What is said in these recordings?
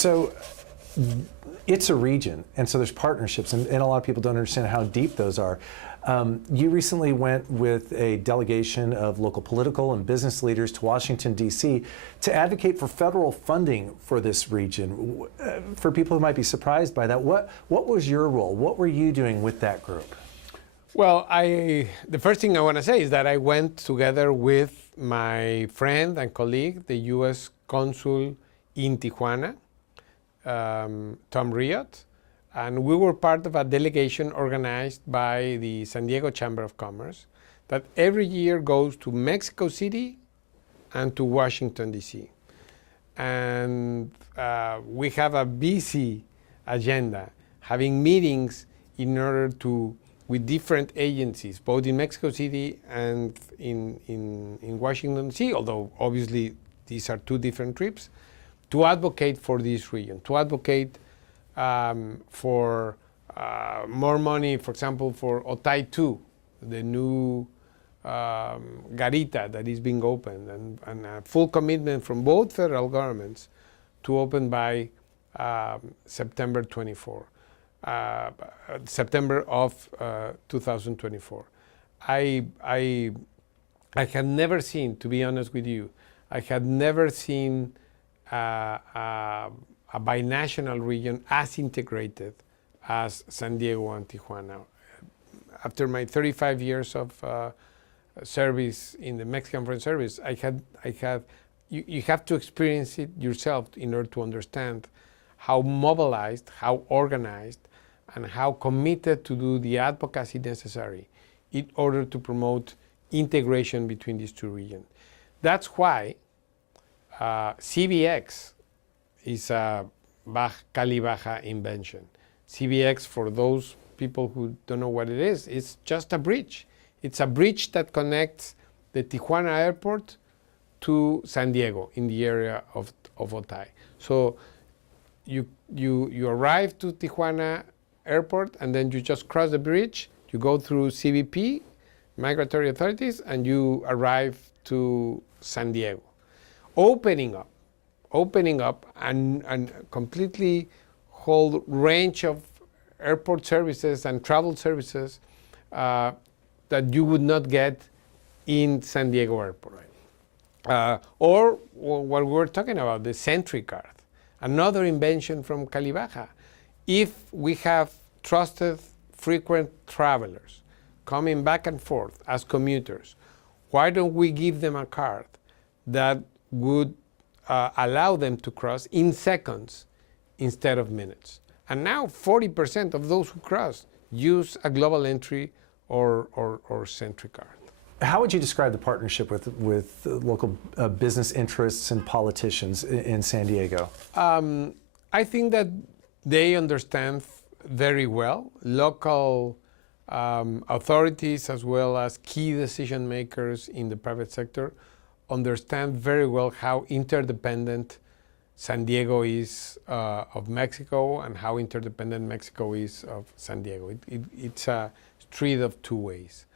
So it's a region, and so there's partnerships, and a lot of people don't understand how deep those are. You recently went with a delegation of local political and business leaders to Washington, D.C. to advocate for federal funding for this region. For people who might be surprised by that, what was your role? What were you doing with that group? Well, the first thing I want to say is that I went together with my friend and colleague, the U.S. Consul in Tijuana, Tom Riot, and we were part of a delegation organized by the San Diego Chamber of Commerce that every year goes to Mexico City and to Washington, D.C. And we have a busy agenda, having meetings in order to, with different agencies, both in Mexico City and in Washington, D.C., although obviously these are two different trips, to advocate for this region, to advocate for more money, for example, for Otay 2, the new garita that is being opened, and a full commitment from both federal governments to open by September 24, September of 2024. I had never seen, to be honest with you, I had never seen a binational region as integrated as San Diego and Tijuana. After my 35 years of service in the Mexican Foreign Service, you have to experience it yourself in order to understand how mobilized, how organized, and how committed to do the advocacy necessary in order to promote integration between these two regions. That's why CBX is a Cali Baja invention. CBX, for those people who don't know what it is, it's just a bridge. It's a bridge that connects the Tijuana airport to San Diego in the area of Otay. So you arrive to Tijuana airport and then you just cross the bridge, you go through CBP, migratory authorities, and you arrive to San Diego. Opening up and completely whole range of airport services and travel services that you would not get in San Diego airport. Or what we're talking about, the Sentry card, another invention from Cali Baja. If we have trusted, frequent travelers coming back and forth as commuters, why don't we give them a card that would allow them to cross in seconds instead of minutes? And now 40% of those who cross use a global entry or Sentry card. How would you describe the partnership with local business interests and politicians in San Diego? I think that they understand very well. Local authorities as well as key decision makers in the private sector understand very well how interdependent San Diego is of Mexico and how interdependent Mexico is of San Diego. It's a street of two ways.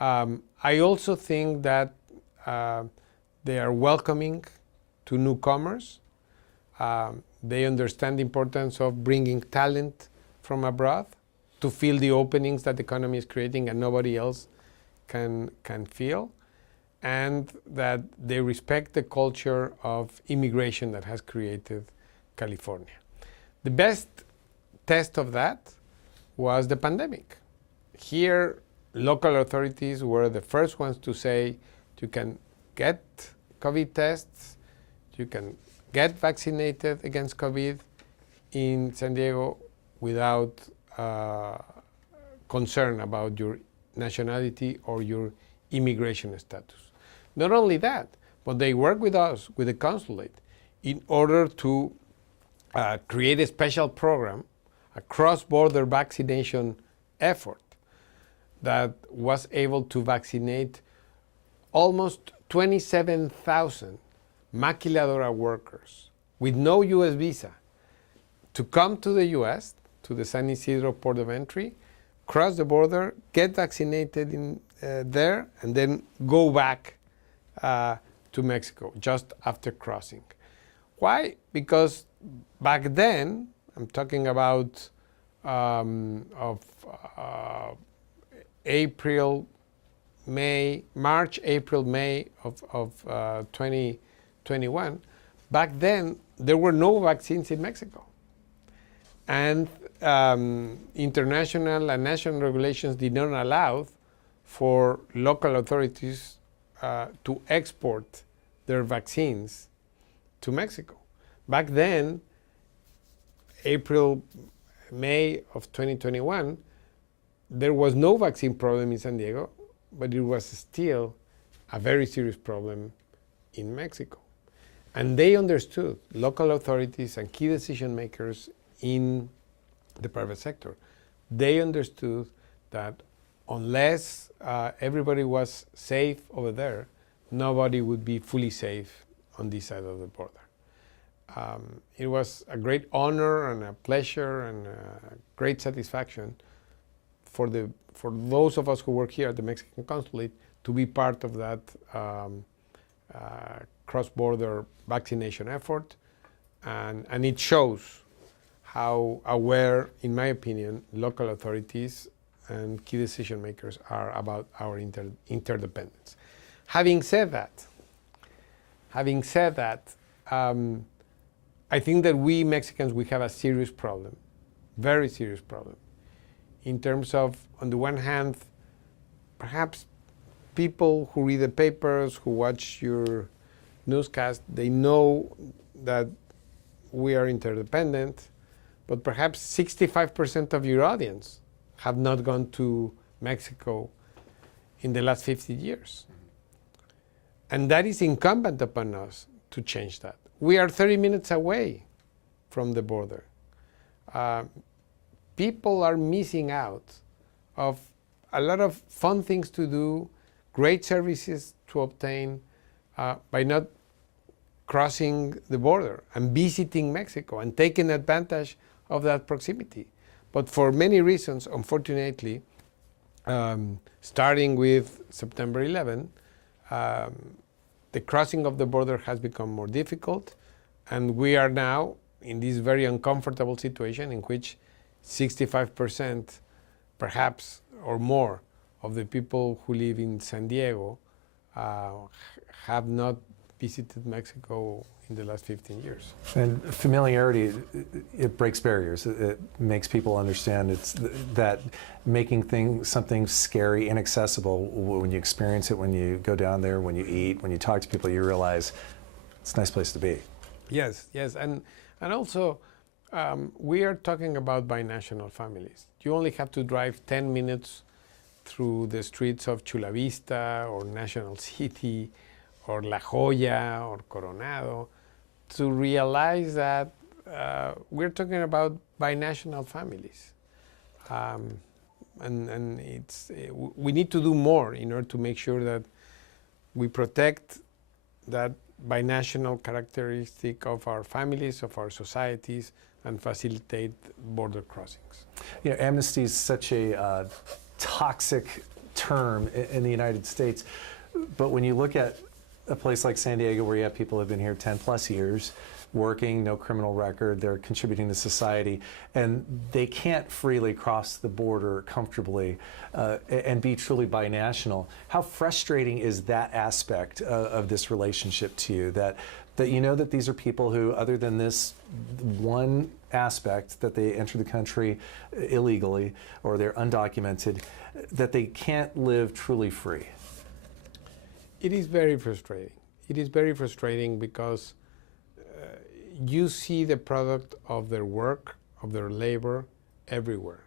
I also think that they are welcoming to newcomers. They understand the importance of bringing talent from abroad to fill the openings that the economy is creating and nobody else can fill, and that they respect the culture of immigration that has created California. The best test of that was the pandemic. Here, local authorities were the first ones to say you can get COVID tests, you can get vaccinated against COVID in San Diego without concern about your nationality or your immigration status. Not only that, but they work with us, with the consulate, in order to create a special program, a cross-border vaccination effort that was able to vaccinate almost 27,000 maquiladora workers with no U.S. visa to come to the U.S., to the San Isidro port of entry, cross the border, get vaccinated there, and then go back to Mexico just after crossing. Why? Because back then, I'm talking about of April, May, March, April, May of 2021. Back then, there were no vaccines in Mexico. And international and national regulations did not allow for local authorities to export their vaccines to Mexico. Back then, April, May of 2021, there was no vaccine problem in San Diego, but it was still a very serious problem in Mexico. And they understood, local authorities and key decision makers in the private sector, they understood that unless everybody was safe over there, nobody would be fully safe on this side of the border. It was a great honor and a pleasure and a great satisfaction for those of us who work here at the Mexican Consulate to be part of that cross-border vaccination effort. And it shows how aware, in my opinion, local authorities and key decision makers are about our interdependence. Having said that, I think that we Mexicans, we have a serious problem, very serious problem, in terms of, on the one hand, perhaps people who read the papers, who watch your newscast, they know that we are interdependent, but perhaps 65% of your audience have not gone to Mexico in the last 50 years. And that is incumbent upon us to change that. We are 30 minutes away from the border. People are missing out of a lot of fun things to do, great services to obtain by not crossing the border and visiting Mexico and taking advantage of that proximity. But for many reasons, unfortunately, starting with September 11, the crossing of the border has become more difficult, and we are now in this very uncomfortable situation in which 65% perhaps or more of the people who live in San Diego have not visited Mexico in the last 15 years. And familiarity, it breaks barriers. It makes people understand that making something scary inaccessible, when you experience it, when you go down there, when you eat, when you talk to people, you realize it's a nice place to be. Yes, and also we are talking about binational families. You only have to drive 10 minutes through the streets of Chula Vista or National City or La Jolla or Coronado to realize that we're talking about binational families. And we need to do more in order to make sure that we protect that binational characteristic of our families, of our societies, and facilitate border crossings. You know, amnesty is such a toxic term in the United States, but when you look at a place like San Diego, where you have people who have been here 10 plus years, working, no criminal record, they're contributing to society, and they can't freely cross the border comfortably and be truly binational. How frustrating is that aspect of this relationship to you, that you know that these are people who, other than this one aspect, that they enter the country illegally or they're undocumented, that they can't live truly free? It is very frustrating. It is very frustrating because you see the product of their work, of their labor, everywhere.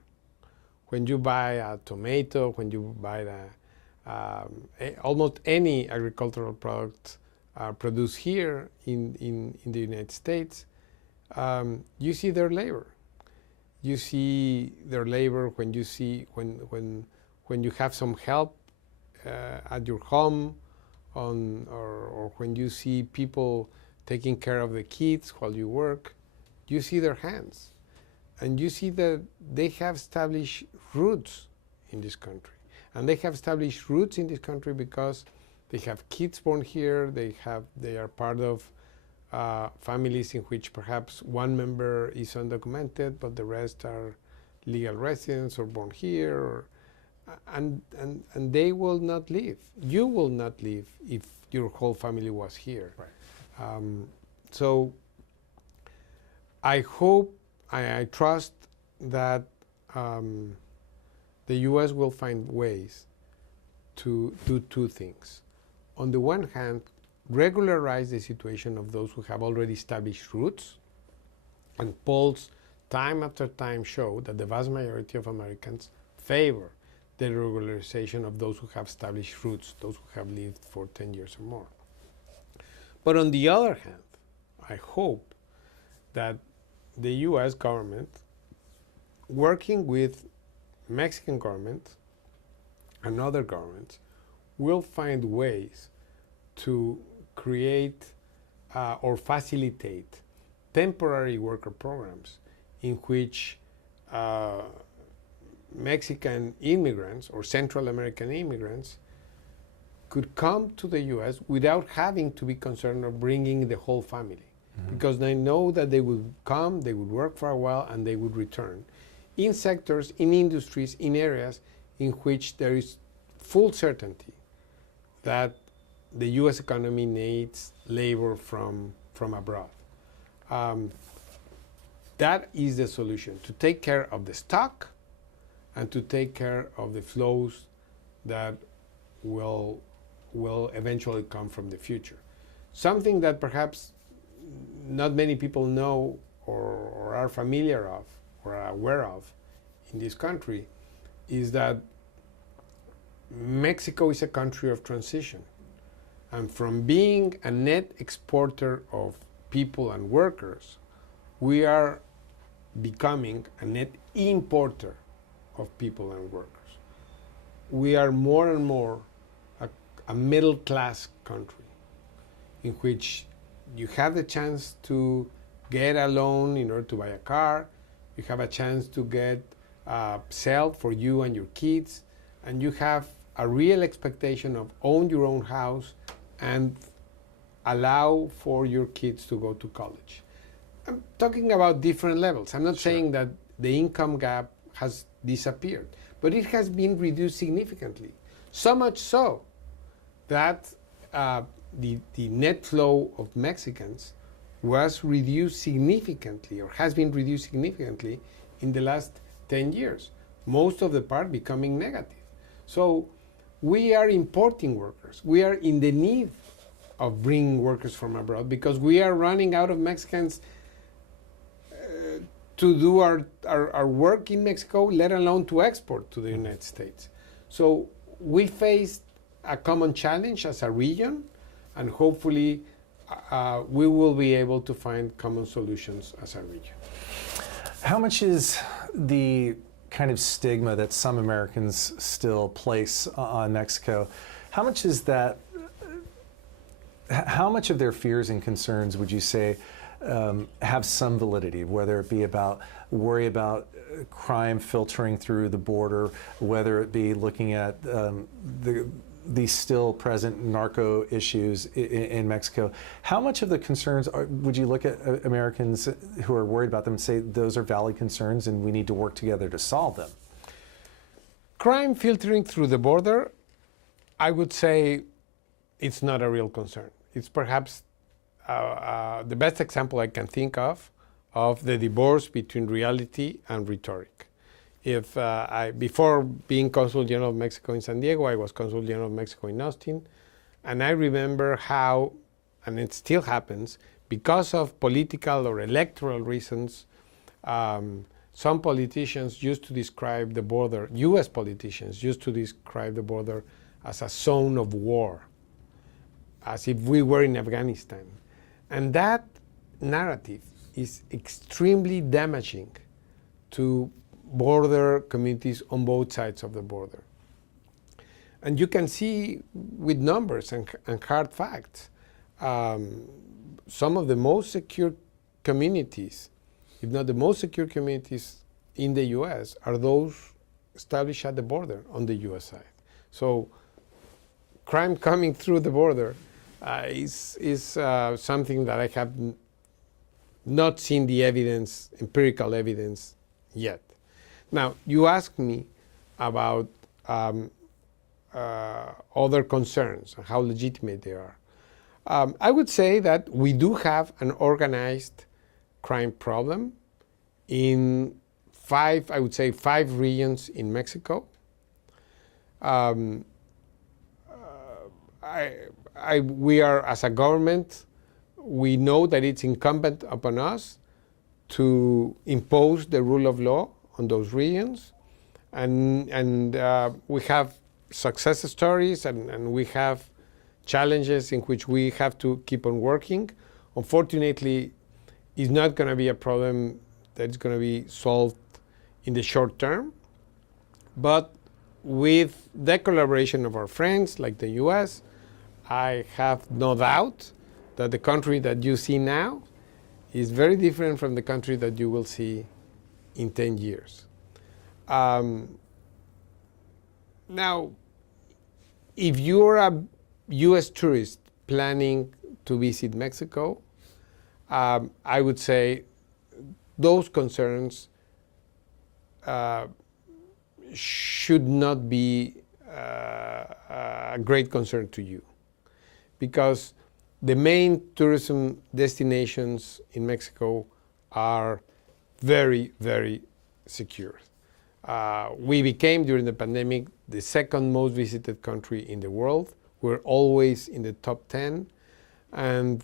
When you buy a tomato, when you buy almost any agricultural product produced here in the United States, you see their labor. You see their labor when you see when you have some help at your home, or when you see people taking care of the kids while you work, you see their hands. And you see that they have established roots in this country. And they have established roots in this country because they have kids born here, they are part of families in which perhaps one member is undocumented, but the rest are legal residents or born here, or, and they will not leave. You will not leave if your whole family was here. Right. So I hope, I trust that the U.S. will find ways to do two things. On the one hand, regularize the situation of those who have already established roots, and polls time after time show that the vast majority of Americans favor the regularization of those who have established roots, those who have lived for 10 years or more. But on the other hand, I hope that the U.S. government, working with Mexican government and other governments, will find ways to create or facilitate temporary worker programs in which Mexican immigrants or Central American immigrants could come to the U.S. without having to be concerned of bringing the whole family. Mm-hmm. Because they know that they would come, they would work for a while, and they would return in sectors, in industries, in areas in which there is full certainty that the U.S. economy needs labor from abroad. That is the solution, to take care of the stock and to take care of the flows that will eventually come from the future. Something that perhaps not many people know or are familiar of or are aware of in this country is that Mexico is a country of transition. And from being a net exporter of people and workers, we are becoming a net importer of people and workers. We are more and more a middle-class country in which you have the chance to get a loan in order to buy a car, you have a chance to get cell for you and your kids, and you have a real expectation of own your own house and allow for your kids to go to college. I'm talking about different levels. I'm not saying that the income gap has disappeared, but it has been reduced significantly. So much so that the net flow of Mexicans was reduced significantly, or has been reduced significantly in the last 10 years, most of the part becoming negative. So we are importing workers. We are in the need of bringing workers from abroad because we are running out of Mexicans to do our work in Mexico, let alone to export to the United States. So we face a common challenge as a region, and hopefully we will be able to find common solutions as a region. How much is the kind of stigma that some Americans still place on Mexico, how much is that, how much of their fears and concerns would you say have some validity, whether it be about worry about crime filtering through the border, whether it be looking at the still present narco issues in Mexico? How much of the concerns would you look at Americans who are worried about them and say those are valid concerns and we need to work together to solve them? Crime filtering through the border, I would say it's not a real concern. It's perhaps the best example I can think of the divorce between reality and rhetoric. If before being Consul General of Mexico in San Diego, I was Consul General of Mexico in Austin, and I remember how, and it still happens, because of political or electoral reasons, some politicians used to describe the border, US politicians used to describe the border as a zone of war, as if we were in Afghanistan. And that narrative is extremely damaging to border communities on both sides of the border. And you can see with numbers and hard facts, some of the most secure communities, if not the most secure communities in the US, are those established at the border on the US side. So crime coming through the border is something that I have not seen the evidence, empirical evidence yet. Now, you asked me about other concerns and how legitimate they are. I would say that we do have an organized crime problem in five regions in Mexico. We are, as a government, we know that it's incumbent upon us to impose the rule of law on those regions, and we have success stories and we have challenges in which we have to keep on working. Unfortunately, it's not going to be a problem that is going to be solved in the short term, but with the collaboration of our friends like the US, I have no doubt that the country that you see now is very different from the country that you will see in 10 years. Now, if you're a US tourist planning to visit Mexico, I would say those concerns should not be a great concern to you, because the main tourism destinations in Mexico are very, very secure. We became, during the pandemic, the second most visited country in the world. We're always in the top 10. And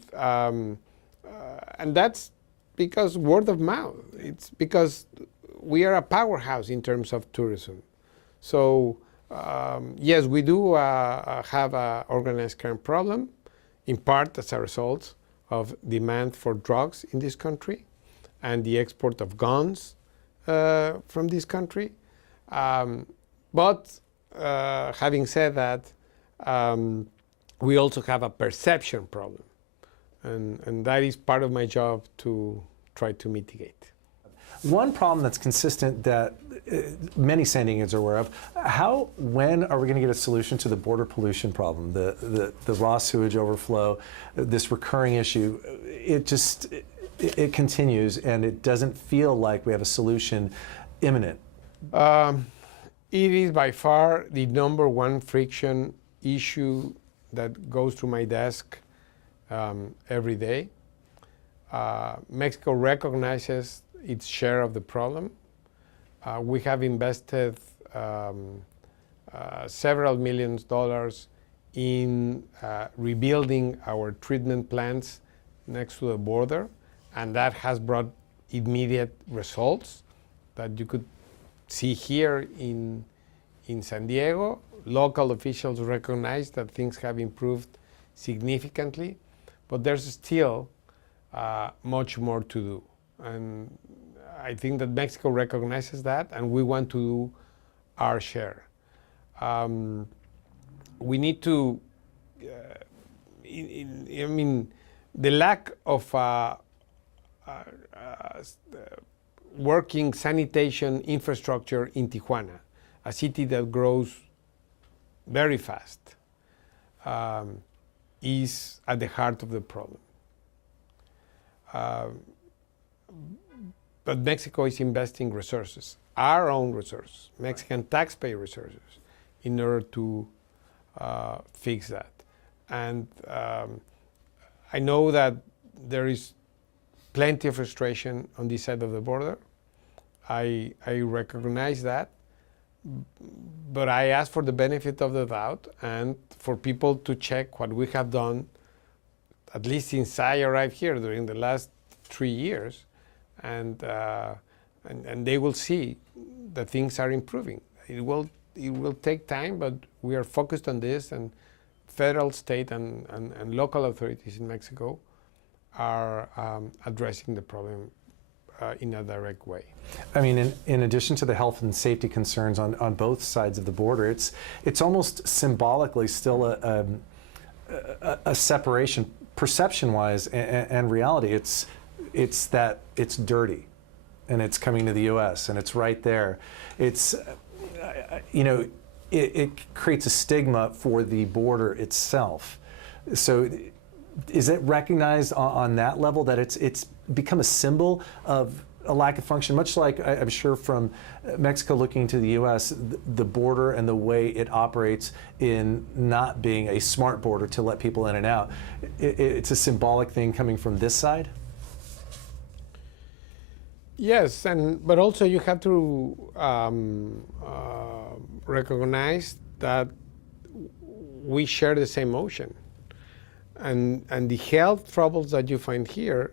that's because word of mouth. It's because we are a powerhouse in terms of tourism. So yes, we do have an organized crime problem, in part as a result of demand for drugs in this country and the export of guns from this country. But having said that, we also have a perception problem. And that is part of my job to try to mitigate. One problem that's consistent that many San Diegans are aware of, when are we going to get a solution to the border pollution problem, the raw sewage overflow, this recurring issue? It continues, and it doesn't feel like we have a solution imminent. It is by far the number one friction issue that goes through my desk every day. Mexico recognizes its share of the problem. We have invested several million dollars in rebuilding our treatment plants next to the border, and that has brought immediate results that you could see here in San Diego. Local officials recognize that things have improved significantly, but there's still much more to do. And I think that Mexico recognizes that, and we want to do our share. We need to, the lack of working sanitation infrastructure in Tijuana, a city that grows very fast, is at the heart of the problem. But Mexico is investing resources, our own resources, Mexican taxpayer resources, in order to fix that. And I know that there is plenty of frustration on this side of the border. I recognize that, but I ask for the benefit of the doubt and for people to check what we have done, at least since I arrived here during the last 3 years, and they will see that things are improving. It will take time, but we are focused on this, and federal, state, and local authorities in Mexico are addressing the problem in a direct way. I mean, in addition to the health and safety concerns on both sides of the border, it's almost symbolically still a separation, perception-wise and reality. It's that it's dirty, and it's coming to the U.S. and it's right there. It's it creates a stigma for the border itself So is it recognized on that level that it's become a symbol of a lack of function, much like I'm sure from Mexico looking to the U.S., the border and the way it operates in not being a smart border to let people in and out. It's a symbolic thing coming from this side? Yes, but also you have to recognize that we share the same ocean. And the health troubles that you find here,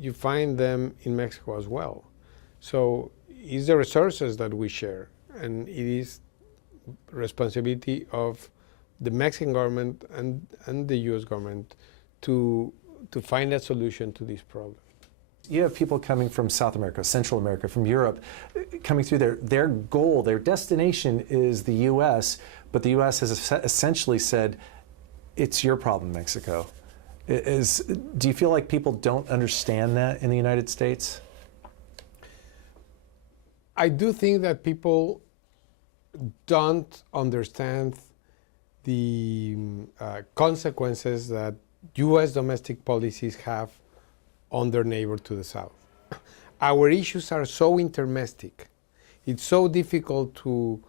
you find them in Mexico as well. So it's the resources that we share, and it is responsibility of the Mexican government and the U.S. government to find a solution to this problem. You have people coming from South America, Central America, from Europe, coming through there. Their goal, their destination is the U.S., but the U.S. has essentially said, it's your problem, Mexico. Do you feel like people don't understand that in the United States? I do think that people don't understand the consequences that U.S. domestic policies have on their neighbor to the south. Our issues are so intermestic. It's so difficult to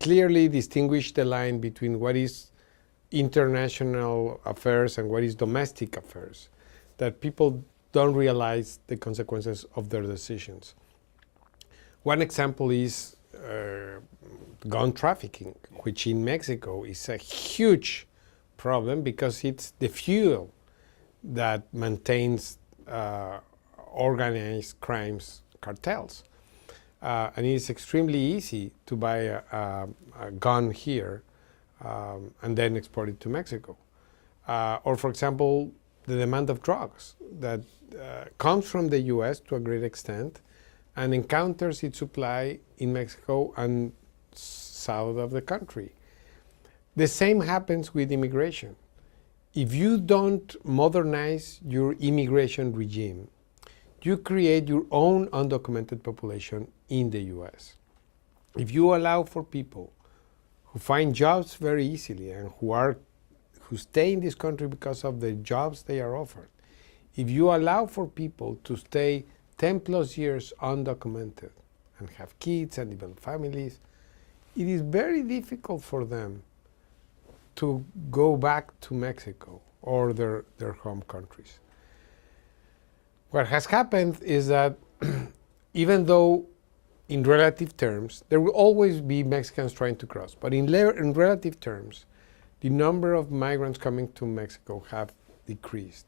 clearly distinguish the line between what is international affairs and what is domestic affairs, that people don't realize the consequences of their decisions. One example is gun trafficking, which in Mexico is a huge problem because it's the fuel that maintains organized crimes cartels. And it's extremely easy to buy a gun here and then export it to Mexico. Or for example, the demand of drugs that comes from the US to a great extent and encounters its supply in Mexico and south of the country. The same happens with immigration. If you don't modernize your immigration regime, you create your own undocumented population in the US. If you allow for people who find jobs very easily and who stay in this country because of the jobs they are offered, if you allow for people to stay 10 plus years undocumented and have kids and even families, it is very difficult for them to go back to Mexico or their home countries. What has happened is that even though in relative terms, there will always be Mexicans trying to cross, but in relative terms, the number of migrants coming to Mexico have decreased.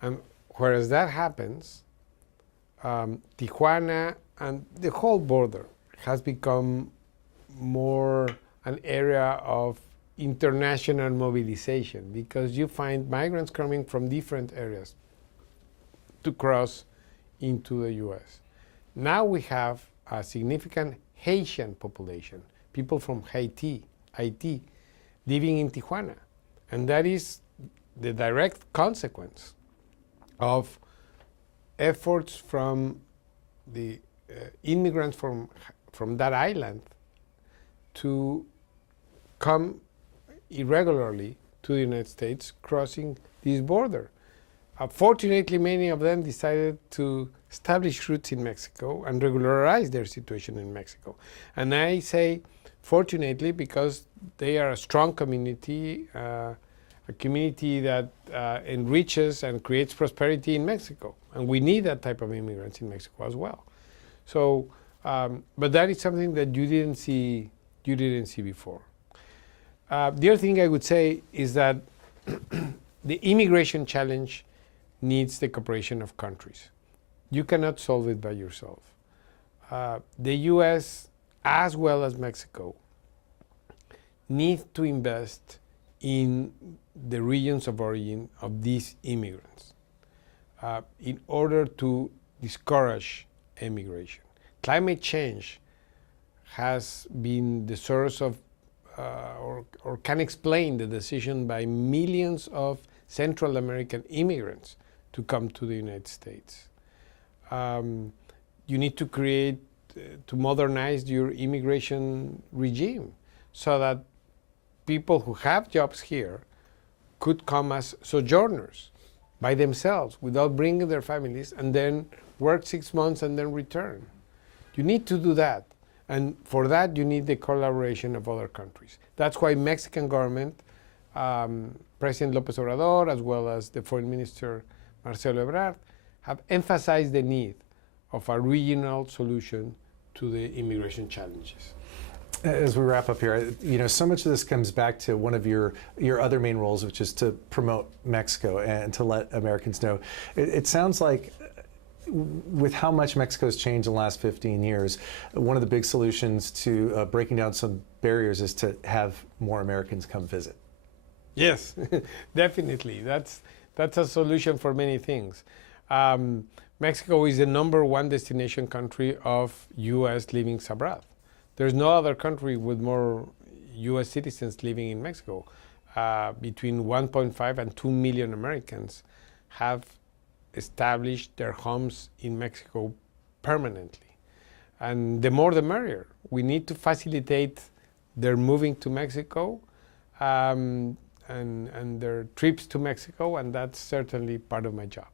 And whereas that happens, Tijuana and the whole border has become more an area of international mobilization because you find migrants coming from different areas to cross into the US. Now we have a significant Haitian population, people from Haiti, living in Tijuana. And that is the direct consequence of efforts from the immigrants from that island to come irregularly to the United States, crossing this border. Fortunately, many of them decided to establish roots in Mexico and regularize their situation in Mexico. And I say fortunately because they are a strong community, a community that enriches and creates prosperity in Mexico. And we need that type of immigrants in Mexico as well. So, but that is something that you didn't see before. The other thing I would say is that the immigration challenge needs the cooperation of countries. You cannot solve it by yourself. The US, as well as Mexico, need to invest in the regions of origin of these immigrants in order to discourage immigration. Climate change has been the source of or can explain the decision by millions of Central American immigrants to come to the United States. You need to create, to modernize your immigration regime so that people who have jobs here could come as sojourners by themselves without bringing their families and then work 6 months and then return. You need to do that. And for that, you need the collaboration of other countries. That's why Mexican government, President López Obrador, as well as the Foreign Minister Marcelo Ebrard, have emphasized the need of a regional solution to the immigration challenges. As we wrap up here, so much of this comes back to one of your other main roles, which is to promote Mexico and to let Americans know. It sounds like with how much Mexico's changed in the last 15 years, one of the big solutions to breaking down some barriers is to have more Americans come visit. Yes, definitely. That's a solution for many things. Mexico is the #1 destination country of U.S. living abroad. There's no other country with more U.S. citizens living in Mexico. Between 1.5 and 2 million Americans have established their homes in Mexico permanently. And the more the merrier. We need to facilitate their moving to Mexico and their trips to Mexico, and that's certainly part of my job.